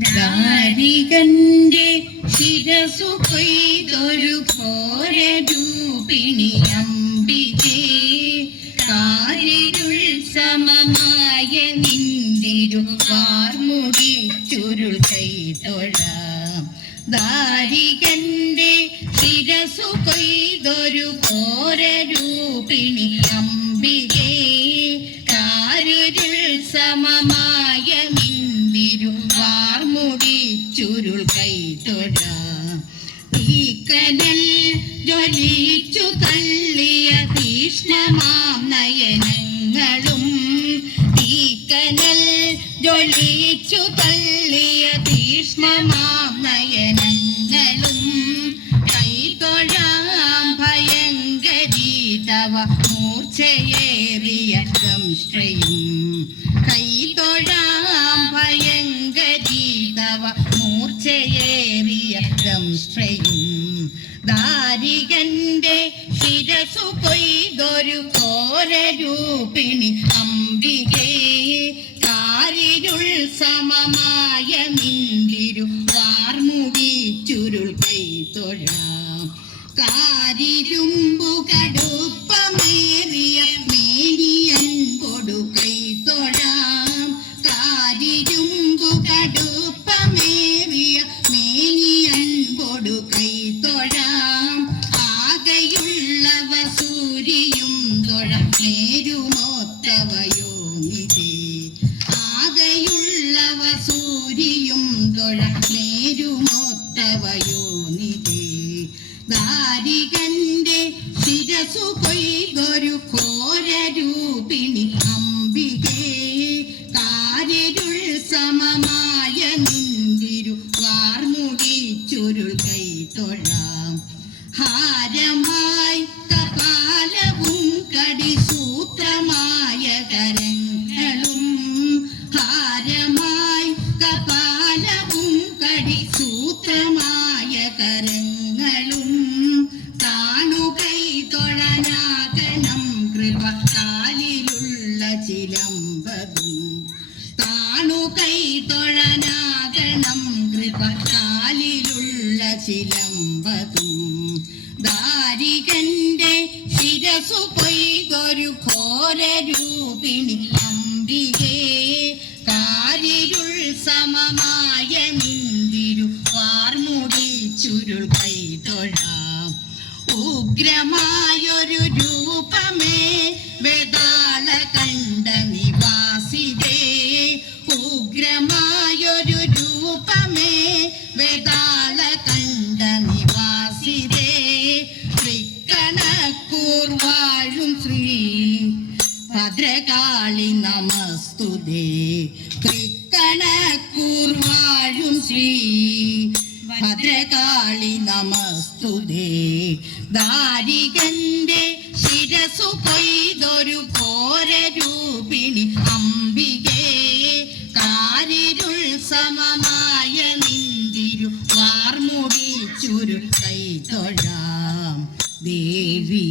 ദാരികന്റെ ശിരസു കൊയ്തൊരു ഘോരരൂപിണി അംബികേ, കാരിരുൾ സമമായ നിന്തിരു വാർമുടി ചുരുൾ കൈതൊഴാം. ദാരികന്റെ ശിരസു കൊയ്തൊരു ഘോരരൂപിണി അംബികേ, കാരിരുൾ സമമായ നിന്തിരു വാർമുടി ചുരുൾ കൈതൊഴാം. തീക്കനൽ ജ്വലിച്ചു തള്ളിയ തീഷ്ണമാം നയനങ്ങളും, തീക്കനൽ ജ്വലിച്ചു തള്ളിയ തീഷ്ണമാം നയനങ്ങളും, കൈതൊഴാം ഭയങ്കരീ തവ മൂർച്ചയേറിയ ദംഷ്ട്രയും. കൈതൊഴാം ഭയങ്കരീ തവ മൂർച്ചയേറിയ ദംഷ്ട്രയും. ദാരികന്റെ ശിരസു കൊയ്തൊരു ഘോരരൂപിണി അംബികേ, കാരിരുൾ സമമായ നിന്തിരു വാർമുടി ചുരുൾ കൈതൊഴാം. കാരിരുമ്പു കടുപ്പമേറിയ മേനിയൻ കൊടു കൈതൊഴാം. കാരിരുമ്പു കടുപ്പമേറിയ മേനിയൻ കൊടു കൈതൊഴാം. ആകെയുള്ളവ സൂര്യയും തൊഴ നേരുമോത്തവയോനിതേ, ആകെയുള്ളവ സൂര്യയും തൊഴ നേരുമോത്തവയോനിതേ. ദാരികന്റെ ശിരസു കൊയ്തൊരു ഘോരരൂപിണി അംബികേ, കാരിരുൾ സമമായ നിന്തിരു വാർമുടി ചുരുൾ കൈതൊഴാം. ഹാരമായി കപാലവും കടിസൂത്രമായ കരങ്ങളും, ഹാരമായി കപാലവും കടിസൂത്രമായ കരങ്ങളും, താണുകൈതൊഴനാകണം കൃപ കാലിലുള്ള ചിലമ്പതും. താണുകൈതൊഴനാകണം കൃപ കാലിലുള്ള ചിലമ്പതും. ദാരികന്റെ ശിരസു കൊയ്തൊരു ഘോരരൂപിണി അംബികേ, കാരിരുൾ സമമായ നിന്തിരു വാർമുടി ചുരുൾ കൈതൊഴാം. ഉഗ്രമായൊരു രൂപമേ വേതാള കണ്ഠ നിവാസിതേ, ഉഗ്രമായൊരു രൂപമേ വേതാള കണ്ഠ നിവാസിതേ. തൃക്കണക്കൂർ വാഴും ശ്രീ ഭദ്രകാളി നമസ്തുതേ, തൃക്കണക്കൂർ വാഴും ശ്രീ ഭദ്രകാളി നമസ്തുതേ. ദാരികന്റെ ശിരസു കൊയ്തൊരു ഘോരരൂപിണി അംബികേ, കാരിരുൾ സമമായ നിന്തിരു വാർമുടി ചുരുൾ കൈതൊഴാം ദേവി.